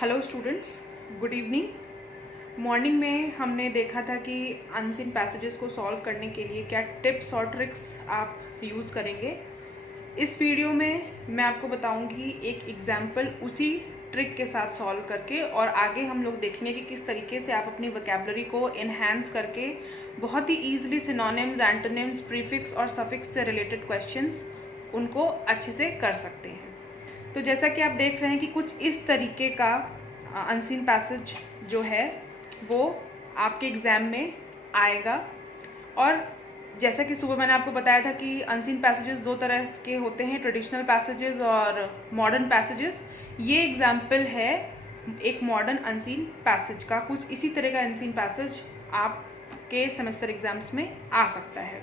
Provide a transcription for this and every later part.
Hello students, good evening. Morning में हमने देखा था कि अनसीन पैसेजेस को सॉल्व करने के लिए क्या टिप्स और ट्रिक्स आप यूज़ करेंगे। इस वीडियो में मैं आपको बताऊंगी एक एग्जाम्पल उसी ट्रिक के साथ सॉल्व करके, और आगे हम लोग देखेंगे कि किस तरीके से आप अपनी वोकैबुलरी को इन्हांस करके बहुत ही ईजिली सिनोनिम्स, एंटोनिम्स, प्रीफिक्स और सफिक्स से रिलेटेड क्वेश्चंस उनको अच्छे से कर सकते हैं। तो जैसा कि आप देख रहे हैं कि कुछ इस तरीके का अनसीन पैसेज जो है वो आपके एग्ज़ाम में आएगा। और जैसा कि सुबह मैंने आपको बताया था कि अनसीन पैसेजेस दो तरह के होते हैं, ट्रेडिशनल पैसेजेस और मॉडर्न पैसेजेस। ये एग्जाम्पल है एक मॉडर्न अनसीन पैसेज का। कुछ इसी तरह का अनसीन पैसेज आपके सेमेस्टर एग्जाम्स में आ सकता है।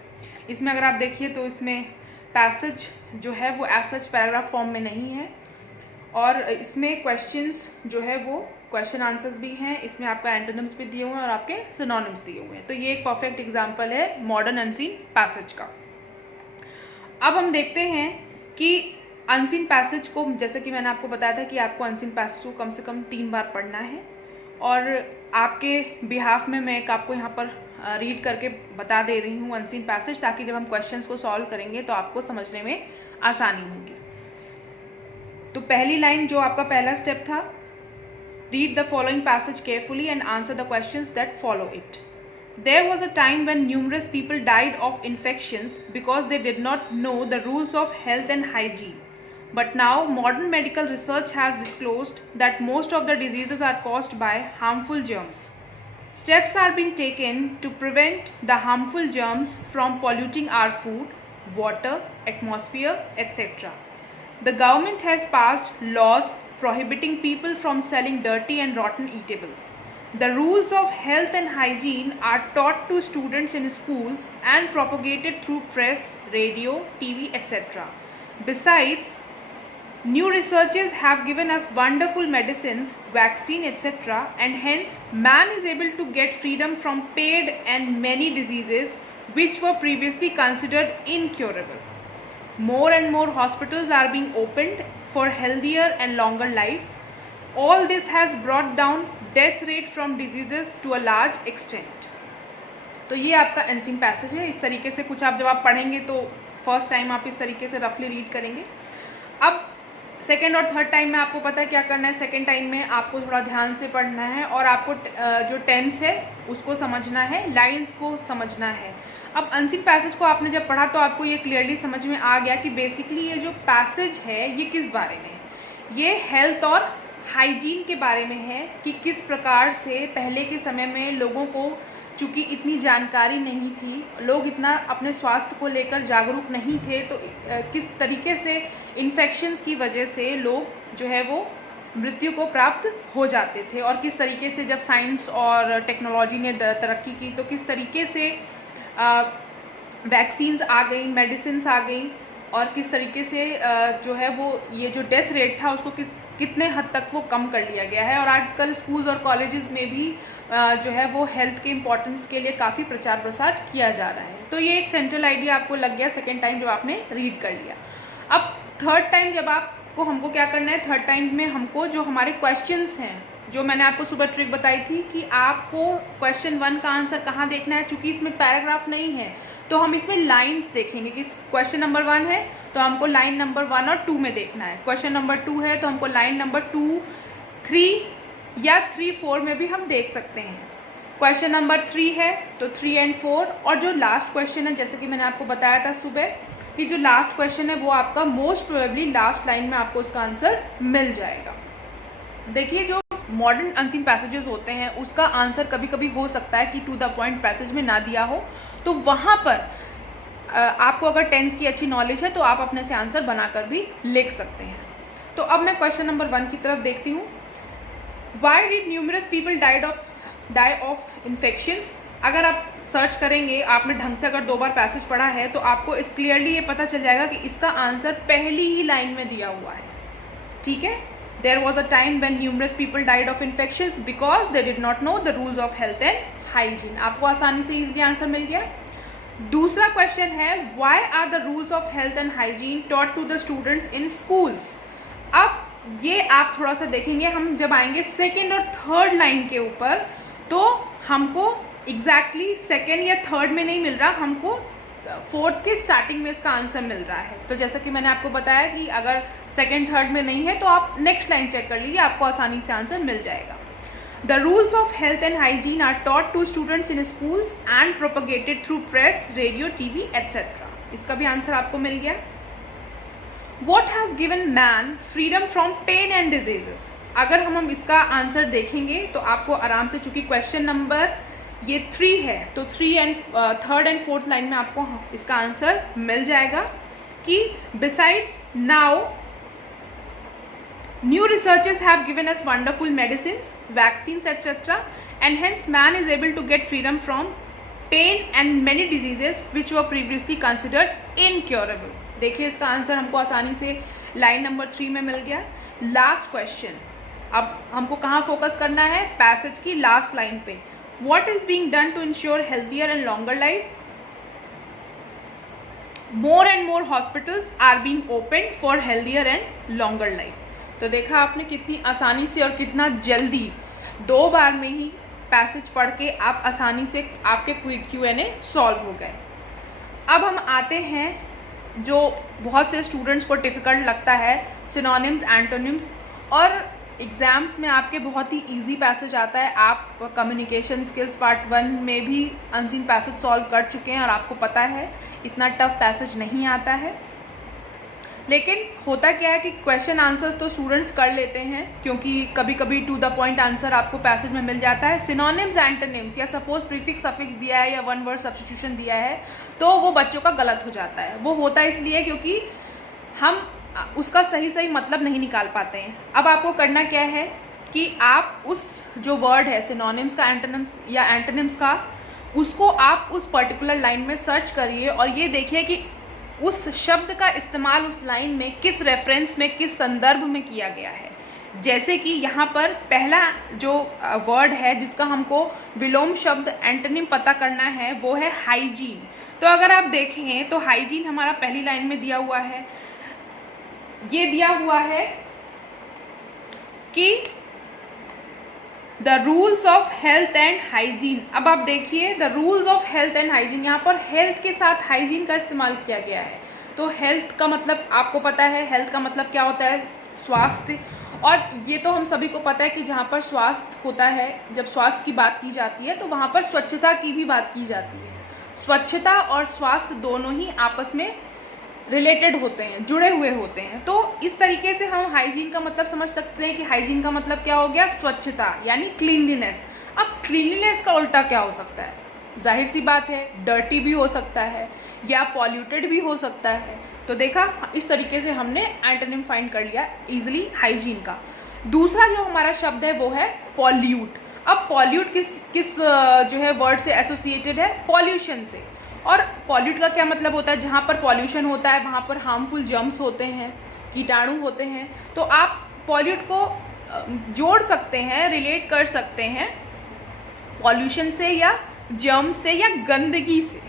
इसमें अगर आप देखिए तो इसमें पैसेज जो है वो एज सच पैराग्राफ फॉर्म में नहीं है, और इसमें क्वेश्चंस जो है वो क्वेश्चन आंसर्स भी हैं। इसमें आपका एंटोनिम्स भी दिए हुए हैं और आपके सिनोनिम्स दिए हुए हैं। तो ये एक परफेक्ट एग्जांपल है मॉडर्न अनसीन पैसेज का। अब हम देखते हैं कि अनसीन पैसेज को, जैसे कि मैंने आपको बताया था कि आपको अनसीन पैसेज को कम से कम 3 बार पढ़ना है, और आपके बिहाफ में मैं एक आपको यहाँ पर रीड करके बता दे रही हूँ अनसीन पैसेज, ताकि जब हम क्वेश्चंस को सॉल्व करेंगे तो आपको समझने में आसानी होगी। तो पहली लाइन जो आपका पहला स्टेप था, read the following passage carefully and answer the questions that follow it. There was a time when numerous people died of infections because they did not know the rules of health and hygiene. But now modern medical research has disclosed that most of the diseases are caused by harmful germs. Steps are being taken to prevent the harmful germs from polluting our food, water, atmosphere, etc. The government has passed laws prohibiting people from selling dirty and rotten eatables. The rules of health and hygiene are taught to students in schools and propagated through press, radio, TV, etc. Besides, new researches have given us wonderful medicines, vaccine, etc. and hence man is able to get freedom from pain and many diseases which were previously considered incurable. More and more hospitals are being opened for healthier and longer life. All this has brought down death rate from diseases to a large extent. तो ये आपका unseen passage है। इस तरीके से कुछ आप जब आप पढ़ेंगे तो फर्स्ट टाइम आप इस तरीके से रफली रीड करेंगे। अब सेकेंड और थर्ड टाइम में आपको पता है क्या करना है। सेकेंड टाइम में आपको थोड़ा ध्यान से पढ़ना है और आपको जो टेंस है उसको समझना है, लाइन्स को समझना है। अब अनसीन पैसेज को आपने जब पढ़ा तो आपको ये क्लियरली समझ में आ गया कि बेसिकली ये जो पैसेज है ये किस बारे में है। ये हेल्थ और हाइजीन के बारे में है कि किस प्रकार से पहले के समय में लोगों को, चूँकि इतनी जानकारी नहीं थी, लोग इतना अपने स्वास्थ्य को लेकर जागरूक नहीं थे, तो किस तरीके से इन्फेक्शंस की वजह से लोग जो है वो मृत्यु को प्राप्त हो जाते थे, और किस तरीके से जब साइंस और टेक्नोलॉजी ने तरक्की की तो किस तरीके से वैक्सीन्स आ गई, मेडिसिन्स आ गई, और किस तरीके से जो है वो ये जो डेथ रेट था उसको कितने हद तक वो कम कर लिया गया है। और आजकल स्कूल्स और कॉलेजेस में भी जो है वो हेल्थ के इम्पोर्टेंस के लिए काफ़ी प्रचार प्रसार किया जा रहा है। तो ये एक सेंट्रल आइडिया आपको लग गया सेकेंड टाइम जब आपने रीड कर लिया। अब थर्ड टाइम जब आपको, हमको क्या करना है, थर्ड टाइम में हमको जो हमारे क्वेश्चंस हैं, जो मैंने आपको सुबह ट्रिक बताई थी कि आपको क्वेश्चन 1 का आंसर कहाँ देखना है। चूँकि इसमें पैराग्राफ नहीं है तो हम इसमें लाइन्स देखेंगे कि क्वेश्चन नंबर 1 है तो हमको लाइन नंबर 1 और 2 में देखना है। क्वेश्चन नंबर 2 है तो हमको लाइन नंबर 2, 3 या 3, 4 में भी हम देख सकते हैं। क्वेश्चन नंबर 3 है तो 3 और 4, और जो लास्ट क्वेश्चन है, जैसे कि मैंने आपको बताया था सुबह कि जो लास्ट क्वेश्चन है वो आपका मोस्ट प्रोबेबली लास्ट लाइन में आपको उसका आंसर मिल जाएगा। देखिए, जो मॉडर्न अनसीन पैसेजेस होते हैं उसका आंसर कभी कभी हो सकता है कि टू द पॉइंट पैसेज में ना दिया हो, तो वहाँ पर आपको अगर टेंस की अच्छी नॉलेज है तो आप अपने से आंसर बनाकर भी लिख सकते हैं। तो अब मैं क्वेश्चन नंबर 1 की तरफ देखती हूँ। Why did numerous people die of infections. अगर आप सर्च करेंगे, आपने ढंग से अगर 2 बार पैसेज पढ़ा है तो आपको इस क्लियरली ये पता चल जाएगा कि इसका आंसर पहली ही लाइन में दिया हुआ है। ठीक है, There was a time when numerous people died of infections because they did not know the rules of health and hygiene. आपको आसानी से इजीली आंसर मिल गया। दूसरा क्वेश्चन है, why are the rules of health and hygiene taught to the students in schools? अब ये आप थोड़ा सा देखेंगे, हम जब आएंगे सेकेंड और थर्ड लाइन के ऊपर तो हमको एग्जैक्टली सेकेंड या थर्ड में नहीं मिल रहा, हमको फोर्थ के स्टार्टिंग में इसका आंसर मिल रहा है। तो जैसा कि मैंने आपको बताया कि अगर सेकेंड थर्ड में नहीं है तो आप नेक्स्ट लाइन चेक कर लीजिए, आपको आसानी से आंसर मिल जाएगा। The rules of health and hygiene are taught to students in schools and propagated through press, radio, TV etcetera. इसका भी आंसर आपको मिल गया। What has given man freedom from pain and diseases. अगर हम इसका आंसर देखेंगे तो आपको आराम से, चूंकि क्वेश्चन नंबर ये 3 है तो थर्ड एंड फोर्थ लाइन में आपको इसका आंसर मिल जाएगा कि besides now new researches have given us wonderful medicines, vaccines etcetera and hence man is able to get freedom from pain and many diseases which were previously considered incurable. देखिए इसका answer हमको आसानी से line number 3 में मिल गया। Last question, अब हमको कहाँ फोकस करना है, पैसेज की लास्ट लाइन पे। What is being done to ensure healthier and longer life? More and more hospitals are being opened for healthier and longer life. तो देखा आपने कितनी आसानी से और कितना जल्दी 2 बार में ही पैसेज पढ़ के आप आसानी से आपके क्विक Q&A सॉल्व हो गए। अब हम आते हैं जो बहुत से स्टूडेंट्स को डिफ़िकल्ट लगता है, सिनोनिम्स, एंटोनिम्स। और एग्ज़ाम्स में आपके बहुत ही इजी पैसेज आता है। आप कम्युनिकेशन स्किल्स पार्ट 1 में भी अनसीन पैसेज सॉल्व कर चुके हैं और आपको पता है इतना टफ पैसेज नहीं आता है। लेकिन होता क्या है कि क्वेश्चन आंसर्स तो स्टूडेंट्स कर लेते हैं, क्योंकि कभी कभी टू द पॉइंट आंसर आपको पैसेज में मिल जाता है। सिनोनिम्स, एंटोनिम्स या सपोज प्रीफिक्स सफिक्स दिया है या वन वर्ड सब्स्टिट्यूशन दिया है तो वो बच्चों का गलत हो जाता है। वो होता है इसलिए क्योंकि हम उसका सही मतलब नहीं निकाल पाते हैं। अब आपको करना क्या है कि आप उस जो वर्ड है सिनोनिम्स का, एंटोनिम्स या एंटोनिम्स का, उसको आप उस पर्टिकुलर लाइन में सर्च करिए और ये देखिए कि उस शब्द का इस्तेमाल उस लाइन में किस रेफरेंस में, किस संदर्भ में किया गया है। जैसे कि यहाँ पर पहला जो वर्ड है जिसका हमको विलोम शब्द एंटोनिम पता करना है वो है हाइजीन। तो अगर आप देखें तो हाइजीन हमारा पहली लाइन में दिया हुआ है, ये दिया हुआ है कि the rules of health and hygiene. अब आप देखिए the rules of health and hygiene, यहाँ पर हेल्थ के साथ हाइजीन का इस्तेमाल किया गया है। तो हेल्थ का मतलब आपको पता है, हेल्थ का मतलब क्या होता है, स्वास्थ्य। और ये तो हम सभी को पता है कि जहाँ पर स्वास्थ्य होता है, जब स्वास्थ्य की बात की जाती है तो वहाँ पर स्वच्छता की भी बात की जाती है। स्वच्छता और स्वास्थ्य दोनों ही आपस में रिलेटेड होते हैं, जुड़े हुए होते हैं। तो इस तरीके से हम हाइजीन का मतलब समझ सकते हैं कि हाइजीन का मतलब क्या हो गया, स्वच्छता यानी क्लीनलीनेस। अब क्लीनलीनेस का उल्टा क्या हो सकता है, जाहिर सी बात है डर्टी भी हो सकता है या पॉल्यूटेड भी हो सकता है। तो देखा, इस तरीके से हमने एंटोनिम फाइंड कर लिया इजीली हाइजीन का। दूसरा जो हमारा शब्द है वो है पॉल्यूट। अब पॉल्यूट किस जो है वर्ड से एसोसिएटेड है, पॉल्यूशन से। और पॉल्यूट का क्या मतलब होता है, जहाँ पर पॉल्यूशन होता है वहाँ पर हार्मफुल जर्म्स होते हैं, कीटाणु होते हैं। तो आप पॉल्यूट को जोड़ सकते हैं, रिलेट कर सकते हैं पॉल्यूशन से या जर्म्स से या गंदगी से,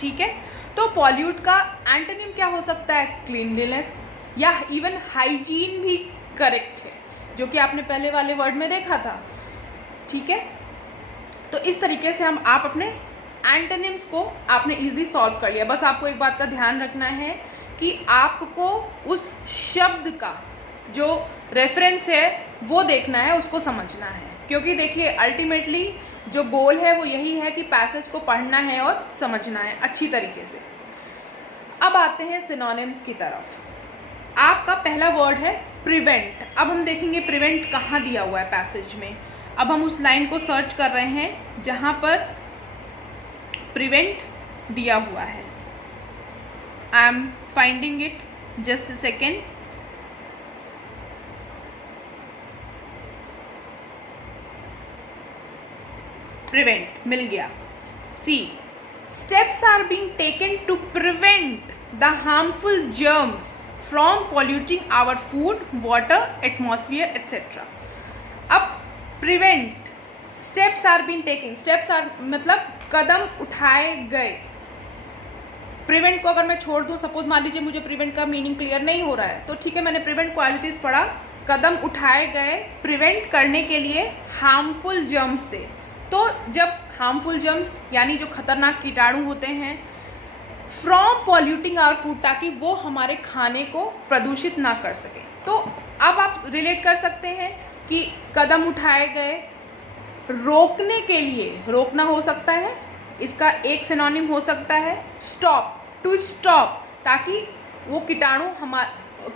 ठीक है। तो पॉल्यूट का एंटोनिम क्या हो सकता है, क्लीनलीनेस या इवन हाइजीन भी करेक्ट है, जो कि आपने पहले वाले वर्ड में देखा था, ठीक है। तो इस तरीके से आप अपने एंटोनिम्स को आपने इजीली सॉल्व कर लिया। बस आपको एक बात का ध्यान रखना है कि आपको उस शब्द का जो रेफरेंस है वो देखना है, उसको समझना है, क्योंकि देखिए अल्टीमेटली जो गोल है वो यही है कि पैसेज को पढ़ना है और समझना है अच्छी तरीके से। अब आते हैं सिनोनिम्स की तरफ। आपका पहला वर्ड है प्रिवेंट। अब हम देखेंगे प्रिवेंट कहाँ दिया हुआ है पैसेज में। अब हम उस लाइन को सर्च कर रहे हैं जहाँ पर प्रिवेंट दिया हुआ है। I am finding it, just a second. Prevent मिल गया। See, steps are being taken to prevent the harmful germs from polluting our food, water, atmosphere etcetera. अब prevent, steps are being taken, steps are मतलब कदम उठाए गए। Prevent को अगर मैं छोड़ दूं, सपोज मान लीजिए मुझे प्रिवेंट का मीनिंग क्लियर नहीं हो रहा है, तो ठीक है मैंने प्रिवेंट क्वालिटीज पढ़ा, कदम उठाए गए प्रिवेंट करने के लिए हार्मफुल जर्म्स से। तो जब हार्मफुल जर्म्स यानी जो खतरनाक कीटाणु होते हैं, फ्रॉम पॉल्यूटिंग आवर फूड, ताकि वो हमारे खाने को प्रदूषित ना कर सके। तो अब आप रिलेट कर सकते हैं कि कदम उठाए गए रोकने के लिए, रोकना हो सकता है, इसका एक सिनोनिम हो सकता है स्टॉप, टू स्टॉप, ताकि वो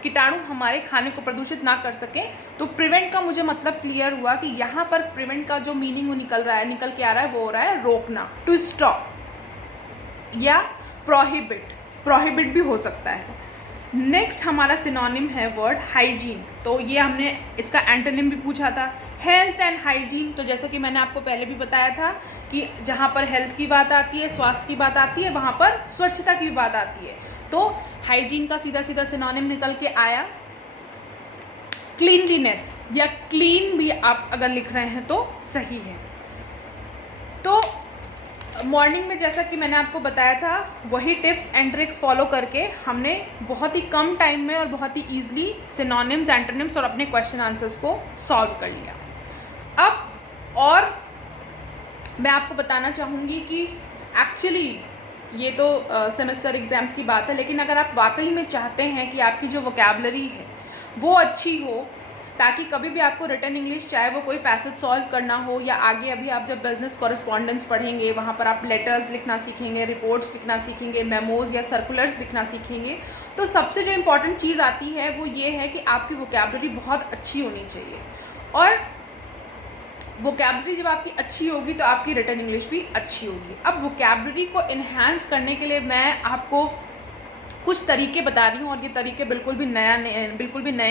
कीटाणु हमारे खाने को प्रदूषित ना कर सके। तो प्रिवेंट का मुझे मतलब क्लियर हुआ कि यहाँ पर प्रिवेंट का जो मीनिंग निकल के आ रहा है वो हो रहा है रोकना, टू स्टॉप, या प्रोहिबिट भी हो सकता है। नेक्स्ट हमारा सिनोनिम है वर्ड हाइजीन। तो ये हमने इसका एंटोनिम भी पूछा था, हेल्थ एंड हाइजीन। तो जैसे कि मैंने आपको पहले भी बताया था कि जहाँ पर हेल्थ की बात आती है, स्वास्थ्य की बात आती है, वहाँ पर स्वच्छता की बात आती है। तो हाइजीन का सीधा सीधा सिनोनिम निकल के आया क्लीनलीनेस, या क्लीन भी आप अगर लिख रहे हैं तो सही है। तो मॉर्निंग में जैसा कि मैंने आपको बताया था, वही टिप्स एंड ट्रिक्स फॉलो करके हमने बहुत ही कम टाइम में और बहुत ही ईजिली सिनोनिम्स, एंटोनिम्स और अपने क्वेश्चन आंसर्स को सॉल्व कर लिया। अब और मैं आपको बताना चाहूँगी कि एक्चुअली ये तो सेमेस्टर एग्जाम्स की बात है, लेकिन अगर आप वाकई में चाहते हैं कि आपकी जो वोकैबुलरी है वो अच्छी हो, ताकि कभी भी आपको रिटन इंग्लिश, चाहे वो कोई पैसेज सॉल्व करना हो या आगे अभी आप जब बिजनेस कॉरेस्पॉन्डेंस पढ़ेंगे, वहाँ पर आप लेटर्स लिखना सीखेंगे, रिपोर्ट्स लिखना सीखेंगे, मेमोज या सर्कुलर्स लिखना सीखेंगे, तो सबसे जो इम्पॉर्टेंट चीज़ आती है वो ये है कि आपकी वोकैबुलरी बहुत अच्छी होनी चाहिए। और वोकैबुलरी जब आपकी अच्छी होगी तो आपकी रिटन इंग्लिश भी अच्छी होगी। अब वोकैबुलरी को इन्हांस करने के लिए मैं आपको कुछ तरीके बता रही हूँ, और ये तरीके बिल्कुल भी नए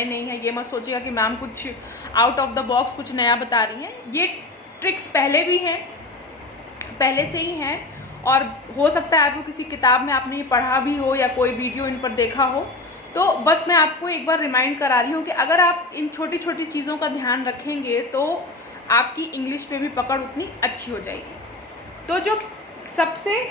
नहीं है। ये मत सोचिएगा कि मैम कुछ आउट ऑफ द बॉक्स कुछ नया बता रही हैं। ये ट्रिक्स पहले भी हैं, पहले से ही हैं, और हो सकता है आपको किसी किताब में आपने ये पढ़ा भी हो या कोई वीडियो इन पर देखा हो। तो बस मैं आपको एक बार रिमाइंड करा रही हूँ कि अगर आप इन छोटी छोटी चीज़ों का ध्यान रखेंगे तो आपकी इंग्लिश पे भी पकड़ उतनी अच्छी हो जाएगी। तो जो सबसे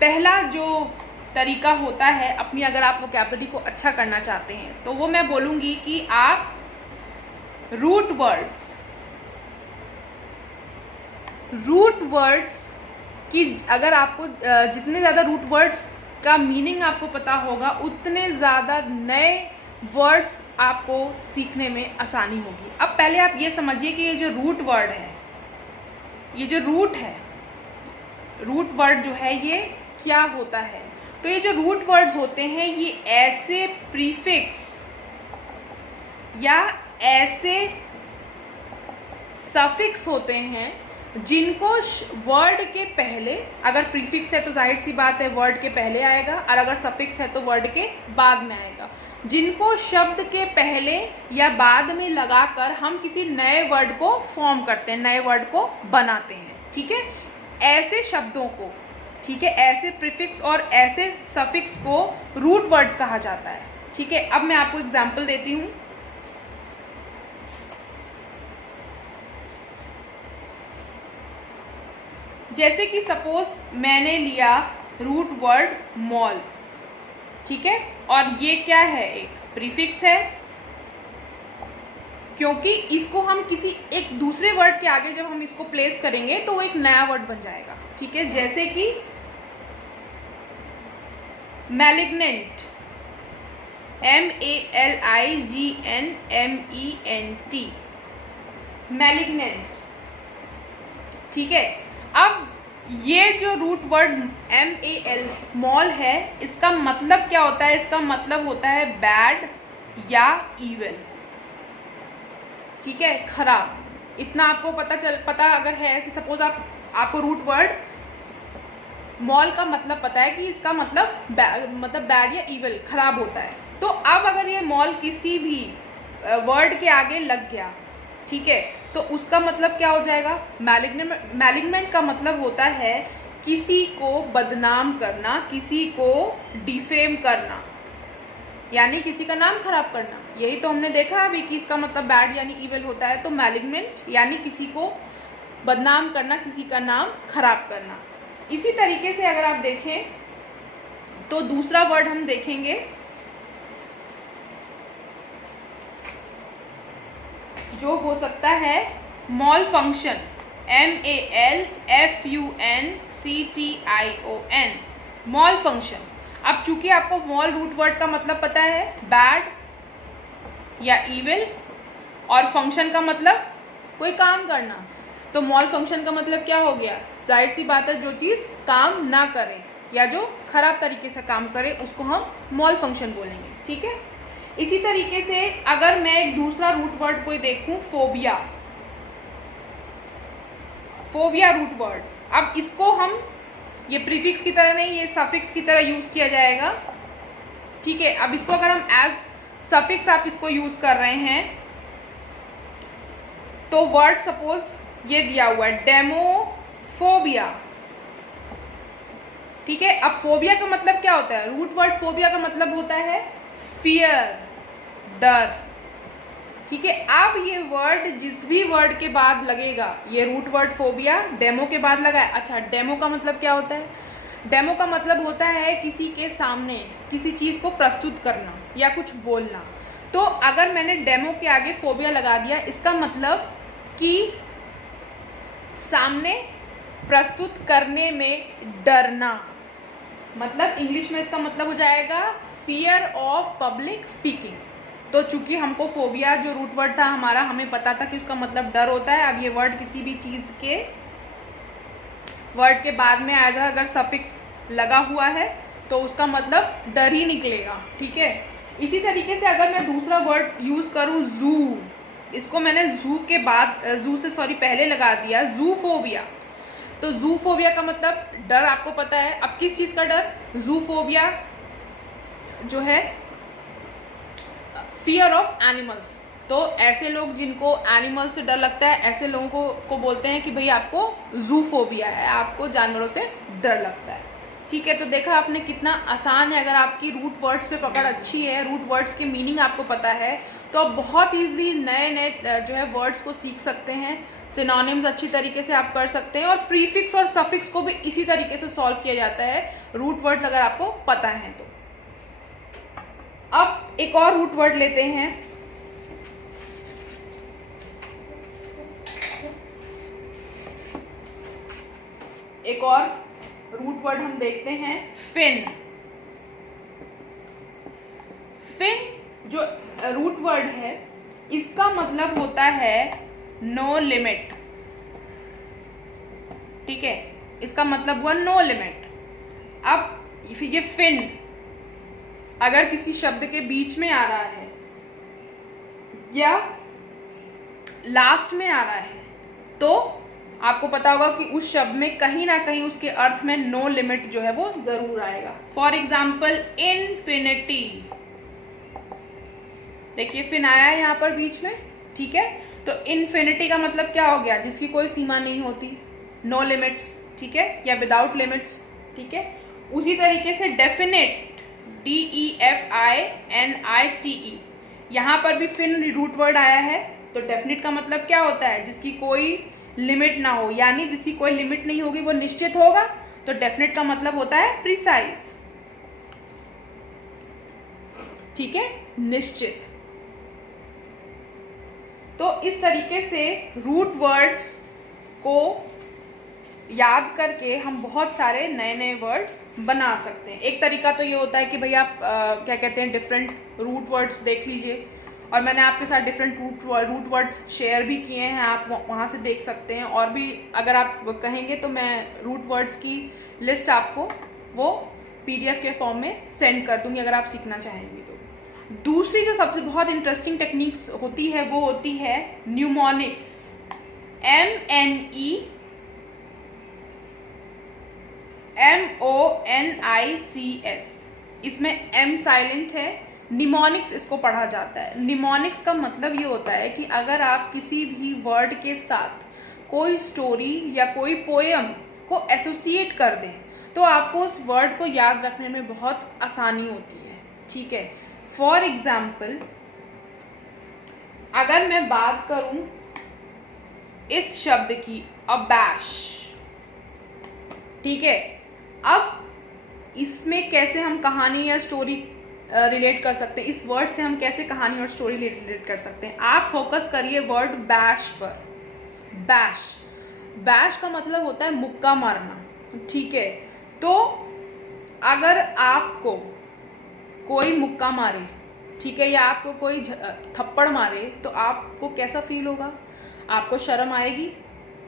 पहला जो तरीका होता है अपनी, अगर आप वोकैबुलरी को अच्छा करना चाहते हैं, तो वो मैं बोलूँगी कि आप रूट वर्ड्स की, अगर आपको जितने ज़्यादा रूट वर्ड्स का मीनिंग आपको पता होगा, उतने ज़्यादा नए वर्ड्स आपको सीखने में आसानी होगी। अब पहले आप ये समझिए कि ये जो रूट वर्ड है, ये जो रूट वर्ड जो है ये क्या होता है। तो ये जो रूट वर्ड्स होते हैं ये ऐसे प्रीफिक्स या ऐसे सफिक्स होते हैं जिनको वर्ड के पहले, अगर प्रीफिक्स है तो जाहिर सी बात है वर्ड के पहले आएगा, और अगर सफिक्स है तो वर्ड के बाद में आएगा, जिनको शब्द के पहले या बाद में लगाकर हम किसी नए वर्ड को फॉर्म करते हैं, नए वर्ड को बनाते हैं। ठीक है, ऐसे शब्दों को, ठीक है, ऐसे प्रीफिक्स और ऐसे सफिक्स को रूट वर्ड्स कहा जाता है। ठीक है, अब मैं आपको एग्जांपल देती हूँ। जैसे कि सपोज मैंने लिया रूट वर्ड मॉल, ठीक है, और ये क्या है, एक प्रीफिक्स है, क्योंकि इसको हम किसी एक दूसरे वर्ड के आगे जब हम इसको प्लेस करेंगे तो वो एक नया वर्ड बन जाएगा। ठीक है, जैसे कि मैलिग्नेंट, MALIGNMENT, मैलिग्नेंट। ठीक है, अब ये जो रूट वर्ड MAL मॉल है, इसका मतलब क्या होता है, इसका मतलब होता है बैड या इविल। ठीक है, खराब। इतना आपको पता अगर है कि सपोज आपको रूट वर्ड मॉल का मतलब पता है कि इसका मतलब बैड या इविल, खराब होता है। तो अब अगर ये मॉल किसी भी वर्ड के आगे लग गया, ठीक है, तो उसका मतलब क्या हो जाएगा, मैलिग्नेंट का मतलब होता है किसी को बदनाम करना, किसी को डिफेम करना, यानी किसी का नाम खराब करना। यही तो हमने देखा अभी कि इसका मतलब बैड यानी इविल होता है। तो मैलिग्नेंट यानी किसी को बदनाम करना, किसी का नाम खराब करना। इसी तरीके से अगर आप देखें तो दूसरा वर्ड हम देखेंगे जो हो सकता है mall function, MALFUNCTION, mall function. अब चूंकि आपको मॉल रूट वर्ड का मतलब पता है बैड या इविल, और फंक्शन का मतलब कोई काम करना, तो मॉल फंक्शन का मतलब क्या हो गया? जाहिर सी बात है, जो चीज़ काम ना करे या जो खराब तरीके से काम करे उसको हम मॉल फंक्शन बोलेंगे, ठीक है। इसी तरीके से अगर मैं एक दूसरा रूट वर्ड कोई देखूं, फोबिया, फोबिया रूट वर्ड। अब इसको हम ये प्रीफिक्स की तरह नहीं, ये सफिक्स की तरह यूज किया जाएगा, ठीक है। अब इसको अगर हम एज सफिक्स आप इसको यूज कर रहे हैं, तो वर्ड सपोज ये दिया हुआ है डेमोफोबिया, ठीक है। अब फोबिया का मतलब क्या होता है? रूट वर्ड फोबिया का मतलब होता है फियर, डर, ठीक है। अब ये वर्ड जिस भी वर्ड के बाद लगेगा, ये रूट वर्ड फोबिया डेमो के बाद लगा है। अच्छा, डेमो का मतलब क्या होता है? डेमो का मतलब होता है किसी के सामने किसी चीज़ को प्रस्तुत करना या कुछ बोलना। तो अगर मैंने डेमो के आगे फोबिया लगा दिया, इसका मतलब कि सामने प्रस्तुत करने में डरना, मतलब इंग्लिश में इसका मतलब हो जाएगा फियर ऑफ पब्लिक स्पीकिंग। तो चूंकि हमको फोबिया जो रूट वर्ड था हमारा, हमें पता था कि उसका मतलब डर होता है। अब ये वर्ड किसी भी चीज़ के वर्ड के बाद में एज अगर सफिक्स लगा हुआ है तो उसका मतलब डर ही निकलेगा, ठीक है। इसी तरीके से अगर मैं दूसरा वर्ड यूज़ करूँ जू, इसको मैंने जू के बाद पहले लगा दिया, जूफोबिया। तो जूफोबिया का मतलब डर, आपको पता है। अब किस चीज़ का डर? जूफोबिया जो है फियर ऑफ एनिमल्स। तो ऐसे लोग जिनको एनिमल्स से डर लगता है, ऐसे लोगों को बोलते हैं कि भाई आपको जूफोबिया है, आपको जानवरों से डर लगता है, ठीक है। तो देखा आपने कितना आसान है। अगर आपकी रूट वर्ड्स पे पकड़ अच्छी है, रूट वर्ड्स के मीनिंग आपको पता है, तो आप बहुत ईजिली नए नए जो है वर्ड्स को सीख सकते हैं। सिनोनिम्स अच्छी तरीके से आप कर सकते हैं, और प्रीफिक्स और सफिक्स को भी इसी तरीके से सॉल्व किया जाता है, रूट वर्ड्स अगर आपको पता है तो। अब एक और रूट वर्ड लेते हैं, एक और रूट वर्ड हम देखते हैं, फिन। फिन जो रूट वर्ड है, इसका मतलब होता है नो लिमिट, ठीक है। इसका मतलब हुआ नो लिमिट। अब ये फिन अगर किसी शब्द के बीच में आ रहा है या लास्ट में आ रहा है, तो आपको पता होगा कि उस शब्द में कहीं ना कहीं उसके अर्थ में नो लिमिट जो है वो जरूर आएगा। फॉर एग्जाम्पल इनफिनिटी, देखिए फिन आया है यहाँ पर बीच में, ठीक है। तो इनफिनिटी का मतलब क्या हो गया? जिसकी कोई सीमा नहीं होती, नो लिमिट्स, ठीक है, या विदाउट लिमिट्स, ठीक है। उसी तरीके से डेफिनेट, DEFINITE, यहाँ पर भी फिन रूट वर्ड आया है। तो डेफिनेट का मतलब क्या होता है? जिसकी कोई लिमिट ना हो, यानी जिसकी कोई लिमिट नहीं होगी वो निश्चित होगा। तो डेफिनेट का मतलब होता है प्रिसाइज, ठीक है, निश्चित। तो इस तरीके से रूट वर्ड्स को याद करके हम बहुत सारे नए नए वर्ड्स बना सकते हैं। एक तरीका तो ये होता है कि भाई आप क्या कहते हैं, डिफरेंट रूट वर्ड्स देख लीजिए, और मैंने आपके साथ डिफरेंट रूट वर्ड्स शेयर भी किए हैं, आप वहाँ से देख सकते हैं। और भी अगर आप कहेंगे तो मैं रूट वर्ड्स की लिस्ट आपको वो PDF के फॉर्म में सेंड कर दूँगी, अगर आप सीखना चाहेंगे तो। दूसरी जो सबसे बहुत इंटरेस्टिंग टेक्निक होती है वो होती है न्यूमोनिक्स, MONICS। इसमें M साइलेंट है, निमोनिक्स इसको पढ़ा जाता है। निमोनिक्स का मतलब ये होता है कि अगर आप किसी भी वर्ड के साथ कोई स्टोरी या कोई पोएम को एसोसिएट कर दें तो आपको उस वर्ड को याद रखने में बहुत आसानी होती है, ठीक है। फॉर एग्जाम्पल अगर मैं बात करूं इस शब्द की, अबैश, ठीक है। अब इसमें कैसे हम कहानी या स्टोरी रिलेट कर सकते हैं, इस वर्ड से हम कैसे कहानी और स्टोरी रिलेट कर सकते हैं। आप फोकस करिए वर्ड बैश पर। बैश, बैश का मतलब होता है मुक्का मारना, ठीक है। तो अगर आपको कोई मुक्का मारे, ठीक है, या आपको कोई थप्पड़ मारे, तो आपको कैसा फील होगा? आपको शर्म आएगी,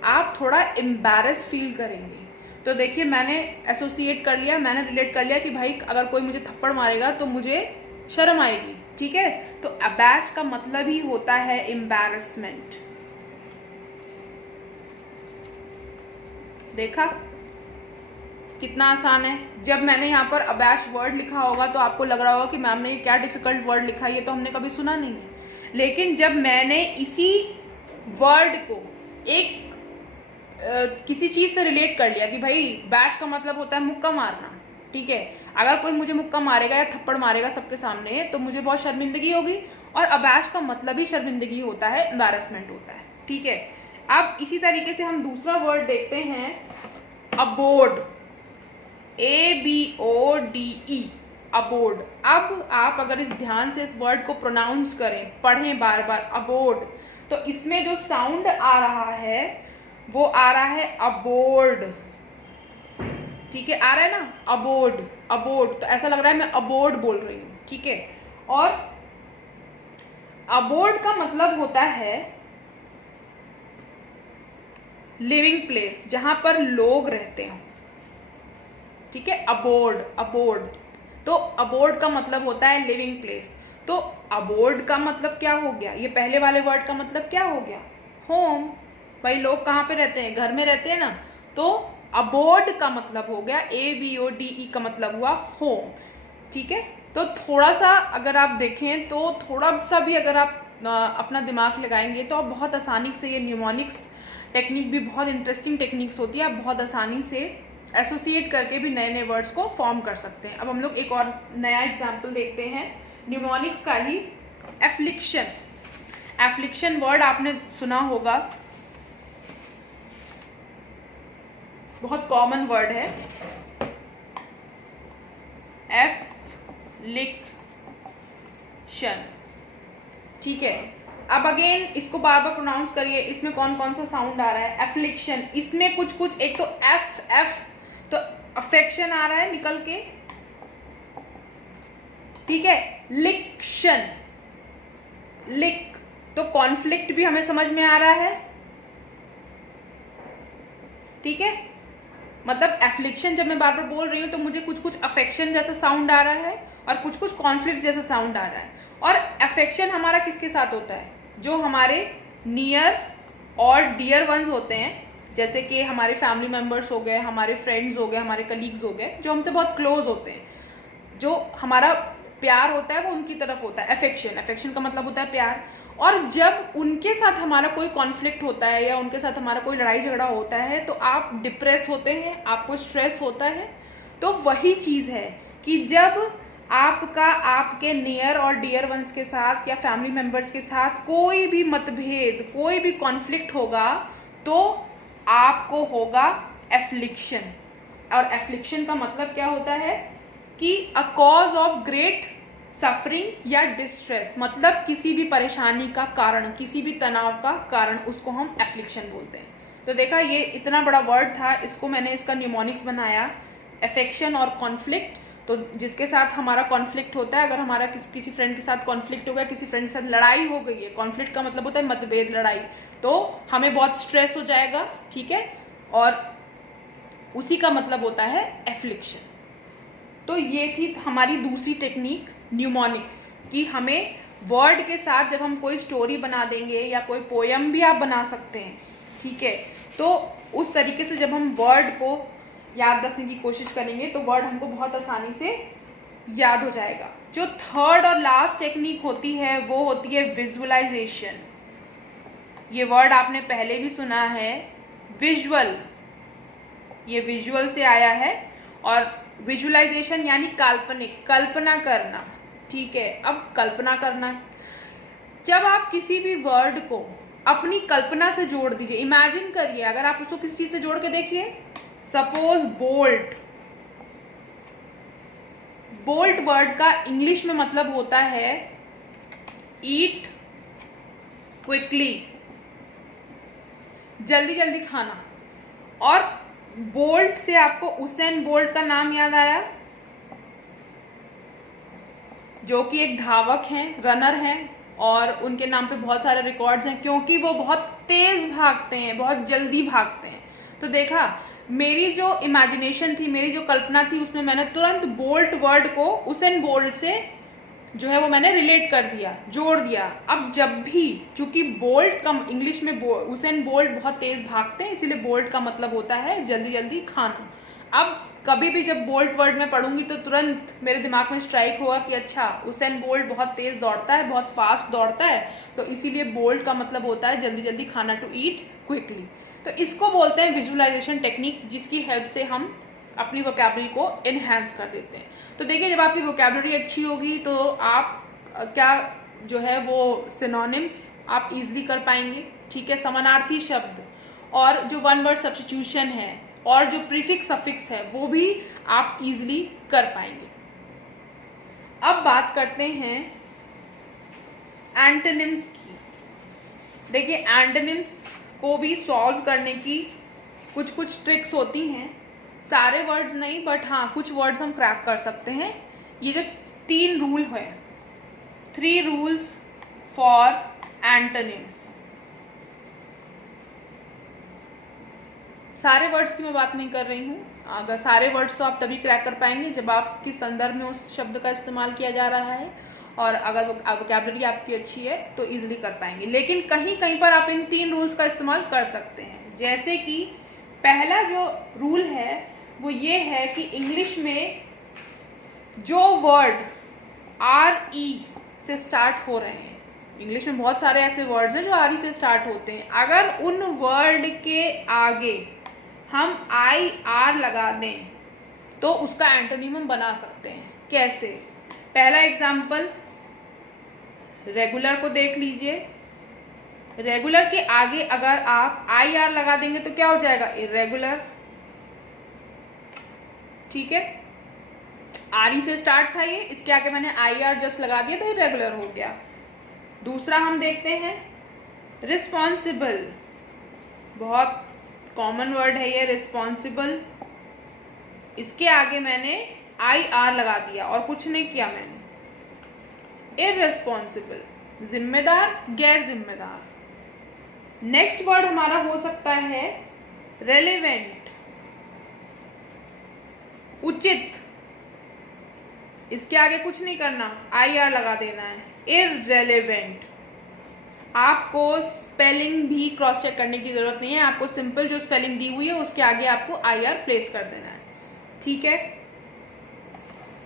आप थोड़ा एम्बैरस फील करेंगे। तो देखिए मैंने एसोसिएट कर लिया, मैंने रिलेट कर लिया कि भाई अगर कोई मुझे थप्पड़ मारेगा तो मुझे शर्म आएगी, ठीक है। तो अबैश का मतलब ही होता है एम्बैरसमेंट। देखा कितना आसान है। जब मैंने यहाँ पर अबैश वर्ड लिखा होगा तो आपको लग रहा होगा कि मैम ने ये क्या डिफिकल्ट वर्ड लिखा है, ये तो हमने कभी सुना नहीं है। लेकिन जब मैंने इसी वर्ड को एक किसी चीज से रिलेट कर लिया कि भाई बैश का मतलब होता है मुक्का मारना, ठीक है, अगर कोई मुझे मुक्का मारेगा या थप्पड़ मारेगा सबके सामने तो मुझे बहुत शर्मिंदगी होगी, और अबैश का मतलब ही शर्मिंदगी होता है, एम्बैरसमेंट होता है, ठीक है। अब इसी तरीके से हम दूसरा वर्ड देखते हैं, अबोर्ड, ABORDE, अबोर्ड। अब आप अगर इस ध्यान से इस वर्ड को प्रोनाउंस करें, पढ़ें बार बार, अबोर्ड, तो इसमें जो साउंड आ रहा है वो आ रहा है अबोर्ड, ठीक है, आ रहा है ना, अबोर्ड, अबोर्ड। तो ऐसा लग रहा है मैं अबोर्ड बोल रही हूँ, ठीक है। और अबोर्ड का मतलब होता है लिविंग प्लेस, जहां पर लोग रहते हो, ठीक है, अबोर्ड, अबोर्ड। तो अबोर्ड का मतलब होता है लिविंग प्लेस। तो अबोर्ड का मतलब क्या हो गया? ये पहले वाले वर्ड का मतलब क्या हो गया? होम। भाई लोग कहाँ पे रहते हैं? घर में रहते हैं ना। तो अबोर्ड का मतलब हो गया, ABORDE का मतलब हुआ होम, ठीक है। तो थोड़ा सा अगर आप देखें तो थोड़ा सा भी अगर आप अपना दिमाग लगाएंगे तो आप बहुत आसानी से, ये न्यूमोनिक्स टेक्निक भी बहुत इंटरेस्टिंग टेक्निक्स होती है, आप बहुत आसानी से एसोसिएट करके भी नए नए वर्ड्स को फॉर्म कर सकते हैं। अब हम लोग एक और नया एग्जाम्पल देखते हैं न्यूमोनिक्स का ही, एफ्लिक्शन। एफ्लिक्शन वर्ड आपने सुना होगा, बहुत कॉमन वर्ड है, एफ्लिक्शन, ठीक है। अब अगेन इसको बार बार प्रोनाउंस करिए, इसमें कौन कौन सा साउंड आ रहा है? एफ्लिक्शन, इसमें कुछ कुछ, एक तो एफ, तो अफेक्शन आ रहा है निकल के, ठीक है। लिक्शन, लिक, तो कॉन्फ्लिक्ट भी हमें समझ में आ रहा है, ठीक है। मतलब एफ्लिक्शन जब मैं बार बार बोल रही हूँ तो मुझे कुछ कुछ अफेक्शन जैसा साउंड आ रहा है और कुछ कुछ कॉन्फ्लिक्ट जैसा साउंड आ रहा है। और अफेक्शन हमारा किसके साथ होता है? जो हमारे नियर और डियर वंस होते हैं, जैसे कि हमारे फैमिली मेम्बर्स हो गए, हमारे फ्रेंड्स हो गए, हमारे कलीग्स हो गए, जो हमसे बहुत क्लोज होते हैं, जो हमारा प्यार होता है वो उनकी तरफ होता है, अफेक्शन। अफेक्शन का मतलब होता है प्यार। और जब उनके साथ हमारा कोई कॉन्फ्लिक्ट होता है या उनके साथ हमारा कोई लड़ाई झगड़ा होता है तो आप डिप्रेस होते हैं, आपको स्ट्रेस होता है। तो वही चीज़ है कि जब आपका आपके नियर और डियर वंस के साथ या फैमिली मेम्बर्स के साथ कोई भी मतभेद, कोई भी कॉन्फ्लिक्ट होगा तो आपको होगा एफ्लिक्शन। और एफ्लिक्शन का मतलब क्या होता है कि a cause of great suffering या डिस्ट्रेस, मतलब किसी भी परेशानी का कारण, किसी भी तनाव का कारण, उसको हम एफ्लिक्शन बोलते हैं। तो देखा, ये इतना बड़ा वर्ड था, इसको मैंने इसका न्यूमोनिक्स बनाया, एफेक्शन और कॉन्फ्लिक्ट। तो जिसके साथ हमारा कॉन्फ्लिक्ट होता है, अगर हमारा किसी फ्रेंड के साथ कॉन्फ्लिक्ट हो गया, किसी फ्रेंड के साथ लड़ाई हो गई है, कॉन्फ्लिक्ट का मतलब होता है मतभेद, लड़ाई, तो हमें बहुत स्ट्रेस हो जाएगा, ठीक है, और उसी का मतलब होता है एफ्लिक्शन। तो ये थी हमारी दूसरी टेक्निक न्यूमोनिक्स, कि हमें वर्ड के साथ जब हम कोई स्टोरी बना देंगे या कोई पोयम भी आप बना सकते हैं, ठीक है, तो उस तरीके से जब हम वर्ड को याद रखने की कोशिश करेंगे तो वर्ड हमको बहुत आसानी से याद हो जाएगा। जो थर्ड और लास्ट टेक्निक होती है वो होती है विजुअलाइजेशन। ये वर्ड आपने पहले भी सुना है, विजुअल, ये विजुअल से आया है। और विजुअलाइजेशन यानी काल्पनिक, कल्पना करना, ठीक है। अब कल्पना करना, जब आप किसी भी वर्ड को अपनी कल्पना से जोड़ दीजिए, इमेजिन करिए, अगर आप उसको किसी चीज से जोड़ के देखिए, सपोज बोल्ट, बोल्ट वर्ड का इंग्लिश में मतलब होता है ईट क्विकली, जल्दी जल्दी खाना। और बोल्ट से आपको उसेन बोल्ट का नाम याद आया, जो कि एक धावक हैं, रनर हैं, और उनके नाम पे बहुत सारे रिकॉर्ड्स हैं क्योंकि वो बहुत तेज भागते हैं, बहुत जल्दी भागते हैं। तो देखा, मेरी जो इमेजिनेशन थी, मेरी जो कल्पना थी, उसमें मैंने तुरंत बोल्ट वर्ड को उसेन बोल्ट से जो है वो मैंने रिलेट कर दिया, जोड़ दिया। अब जब भी, चूंकि बोल्ट का इंग्लिश में उसेन बोल्ट बहुत तेज भागते हैं, इसीलिए बोल्ट का मतलब होता है जल्दी जल्दी खाना। अब कभी भी जब बोल्ट वर्ड में पढ़ूंगी तो तुरंत मेरे दिमाग में स्ट्राइक होगा कि अच्छा, उसेन बोल्ट बहुत तेज दौड़ता है, बहुत फास्ट दौड़ता है, तो इसीलिए बोल्ट का मतलब होता है जल्दी जल्दी खाना, टू ईट क्विकली। तो इसको बोलते हैं विजुअलाइजेशन टेक्निक, जिसकी हेल्प से हम अपनी वोकैबुलरी को इनहेंस कर देते हैं। तो देखिए, जब आपकी वोकैबुलरी अच्छी होगी तो आप क्या जो है वो सिनोनिम्स आप इजीली कर पाएंगे, ठीक है, समानार्थी शब्द, और जो वन वर्ड सब्स्टिट्यूशन है और जो प्रीफिक्स सफिक्स है वो भी आप इजीली कर पाएंगे। अब बात करते हैं एंटोनिम्स की। देखिए, एंटोनिम्स को भी सॉल्व करने की कुछ ट्रिक्स होती हैं, सारे वर्ड्स नहीं, बट हाँ कुछ वर्ड्स हम क्रैक कर सकते हैं। ये जो 3 रूल है, 3 रूल्स फॉर एंटोनिम्स, सारे वर्ड्स की मैं बात नहीं कर रही हूँ। अगर सारे वर्ड्स तो आप तभी क्रैक कर पाएंगे जब आपके संदर्भ में उस शब्द का इस्तेमाल किया जा रहा है, और अगर वोकैबुलरी आपकी अच्छी है तो इजीली कर पाएंगे। लेकिन कहीं कहीं पर आप इन 3 रूल्स का इस्तेमाल कर सकते हैं। जैसे कि पहला जो रूल है वो ये है कि इंग्लिश में जो वर्ड RE से स्टार्ट हो रहे हैं, इंग्लिश में बहुत सारे ऐसे वर्ड्स हैं जो RE से स्टार्ट होते हैं, अगर उन वर्ड के आगे हम IR लगा दें तो उसका एंटोनिम हम बना सकते हैं। कैसे? पहला एग्जाम्पल रेगुलर को देख लीजिए। रेगुलर के आगे अगर आप IR लगा देंगे तो क्या हो जाएगा? इर्रेगुलर, ठीक है, RE से स्टार्ट था ये, इसके आगे मैंने IR जस्ट लगा दिया तो इर्रेगुलर हो गया। दूसरा हम देखते हैं रिस्पॉन्सिबल, बहुत कॉमन वर्ड है ये रिस्पॉन्सिबल, इसके आगे मैंने IR लगा दिया और कुछ नहीं किया मैंने, इर्रेस्पॉन्सिबल, जिम्मेदार, गैर जिम्मेदार। नेक्स्ट वर्ड हमारा हो सकता है रेलेवेंट, उचित, इसके आगे कुछ नहीं करना, IR लगा देना है। इररेलेवेंट, आपको स्पेलिंग भी क्रॉस चेक करने की जरूरत नहीं है, आपको सिंपल जो स्पेलिंग दी हुई है उसके आगे आपको IR प्लेस कर देना है, ठीक है।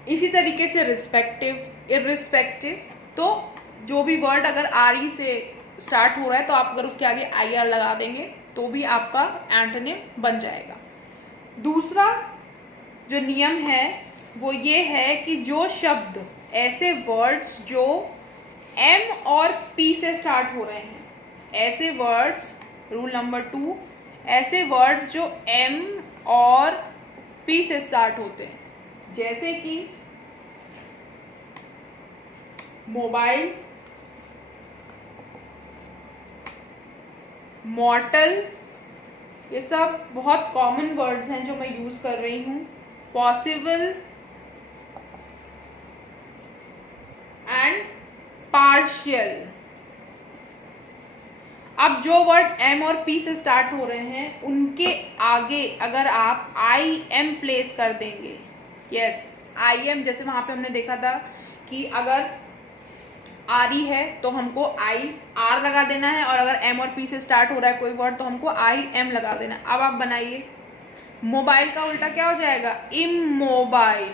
इसी तरीके से रिस्पेक्टिव, इर्रिस्पेक्टिव, तो जो भी वर्ड अगर RE से स्टार्ट हो रहा है तो आप अगर उसके आगे IR लगा देंगे तो भी आपका एंटोनिम बन जाएगा। दूसरा जो नियम है वो ये है कि जो शब्द, ऐसे वर्ड्स जो M और P से स्टार्ट हो रहे हैं, ऐसे वर्ड्स, रूल नंबर 2, ऐसे वर्ड्स जो M और P से स्टार्ट होते हैं, जैसे कि मोबाइल, मॉर्टल, ये सब बहुत कॉमन वर्ड्स हैं जो मैं यूज कर रही हूँ। Possible and partial. अब जो वर्ड M और P से स्टार्ट हो रहे हैं उनके आगे अगर आप IM प्लेस कर देंगे, यस IM, जैसे वहां पे हमने देखा था कि अगर RE है तो हमको IR लगा देना है, और अगर M और P से स्टार्ट हो रहा है कोई वर्ड तो हमको IM लगा देना है। अब आप बनाइए, मोबाइल का उल्टा क्या हो जाएगा? इमोबाइल।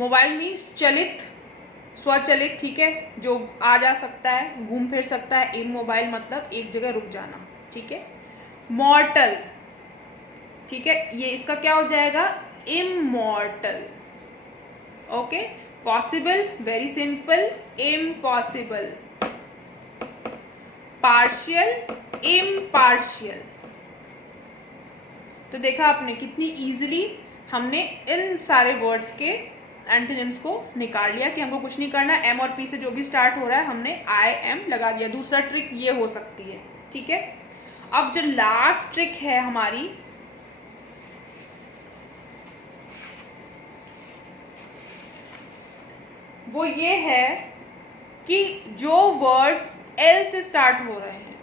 मोबाइल मीन्स चलित, स्वचलित, ठीक है, जो आ जा सकता है, घूम फिर सकता है। इमोबाइल मतलब एक जगह रुक जाना, ठीक है। मॉर्टल, ठीक है, ये इसका क्या हो जाएगा? Immortal, okay. Possible, very simple, impossible. Partial, impartial. तो देखा आपने कितनी इजीली हमने इन सारे वर्ड्स के एंटोनिम्स को निकाल लिया कि हमको कुछ नहीं करना, एम और पी से जो भी स्टार्ट हो रहा है हमने आई एम लगा दिया। दूसरा ट्रिक ये हो सकती है, ठीक है। अब जो लास्ट ट्रिक है हमारी, वो ये है कि जो वर्ड्स एल से स्टार्ट हो रहे हैं,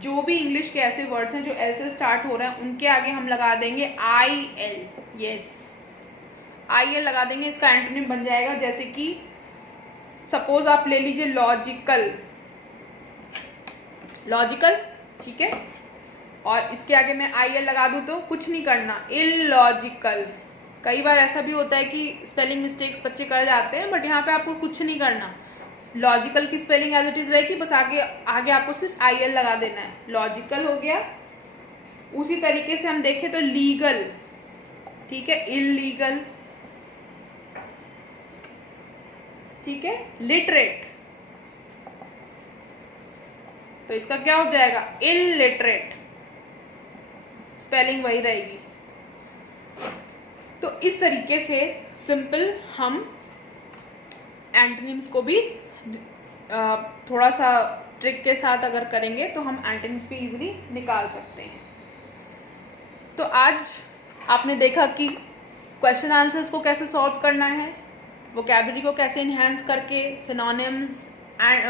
जो भी इंग्लिश के ऐसे वर्ड्स हैं जो एल से स्टार्ट हो रहे हैं, उनके आगे हम लगा देंगे I L. Yes, I L लगा देंगे, इसका एंटोनिम बन जाएगा। जैसे कि सपोज आप ले लीजिए लॉजिकल, लॉजिकल, ठीक है, और इसके आगे मैं आई एल लगा दूं तो कुछ नहीं करना, इलॉजिकल। कई बार ऐसा भी होता है कि स्पेलिंग मिस्टेक्स बच्चे कर जाते हैं, बट यहाँ पे आपको कुछ नहीं करना, लॉजिकल की स्पेलिंग एज इट इज रहेगी, बस आगे आगे आपको सिर्फ आई एल लगा देना है। लॉजिकल हो गया। उसी तरीके से हम देखें तो लीगल, ठीक है, इलीगल, ठीक है, लिटरेट, तो इसका क्या हो जाएगा, इलिटरेट, स्पेलिंग वही रहेगी। तो इस तरीके से सिंपल हम एंटोनिम्स को भी थोड़ा सा ट्रिक के साथ अगर करेंगे तो हम एंटोनिम्स भी इजीली निकाल सकते हैं। तो आज आपने देखा कि क्वेश्चन आंसर्स को कैसे सॉल्व करना है, वोकैबुलरी को कैसे इन्हेंस करके, सिनोनिम्स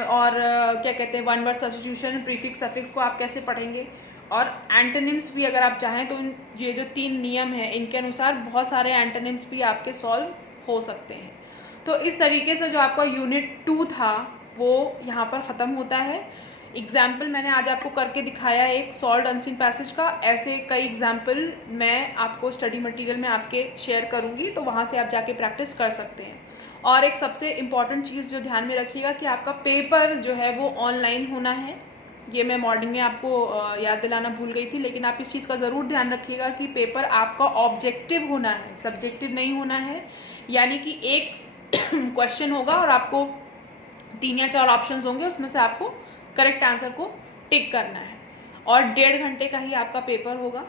और क्या कहते हैं one word substitution, prefix, suffix को आप कैसे पढ़ेंगे, और एंटोनिम्स भी अगर आप चाहें तो ये जो 3 नियम हैं इनके अनुसार बहुत सारे एंटोनिम्स भी आपके सॉल्व हो सकते हैं। तो इस तरीके से जो आपका यूनिट 2 था वो यहाँ पर ख़त्म होता है। एग्जाम्पल मैंने आज आपको करके दिखाया एक सॉल्व्ड अनसीन पैसेज का, ऐसे कई एग्जाम्पल मैं आपको स्टडी मटेरियल में आपके शेयर करूँगी, तो वहाँ से आप जाके प्रैक्टिस कर सकते हैं। और एक सबसे इम्पॉर्टेंट चीज़ जो ध्यान में रखिएगा कि आपका पेपर जो है वो ऑनलाइन होना है। ये मैं मॉर्निंग में आपको याद दिलाना भूल गई थी, लेकिन आप इस चीज़ का ज़रूर ध्यान रखिएगा कि पेपर आपका ऑब्जेक्टिव होना है, सब्जेक्टिव नहीं होना है। यानी कि एक क्वेश्चन होगा और आपको 3 या 4 ऑप्शंस होंगे, उसमें से आपको करेक्ट आंसर को टिक करना है, और 1.5 घंटे का ही आपका पेपर होगा।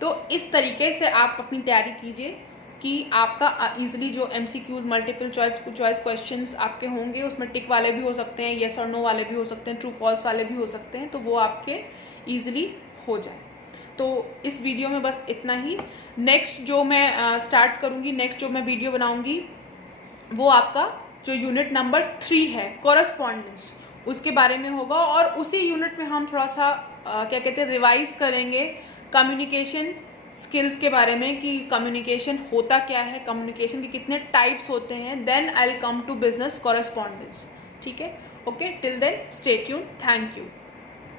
तो इस तरीके से आप अपनी तैयारी कीजिए कि आपका इजीली जो MCQs, मल्टीपल चॉइस क्वेश्चंस आपके होंगे, उसमें टिक वाले भी हो सकते हैं, येस और नो वाले भी हो सकते हैं, ट्रू फॉल्स वाले भी हो सकते हैं, तो वो आपके ईजिली हो जाए। तो इस वीडियो में बस इतना ही। नेक्स्ट जो मैं स्टार्ट करूँगी, नेक्स्ट जो मैं वीडियो बनाऊँगी वो आपका जो यूनिट नंबर 3 है, कॉरेस्पॉन्डेंस, उसके बारे में होगा। और उसी यूनिट में हम थोड़ा सा क्या कहते हैं रिवाइज करेंगे कम्युनिकेशन स्किल्स के बारे में, कि कम्युनिकेशन होता क्या है, कम्युनिकेशन के कितने टाइप्स होते हैं। Then I will come to business correspondence, ठीक है। Okay, till then stay tuned, thank you.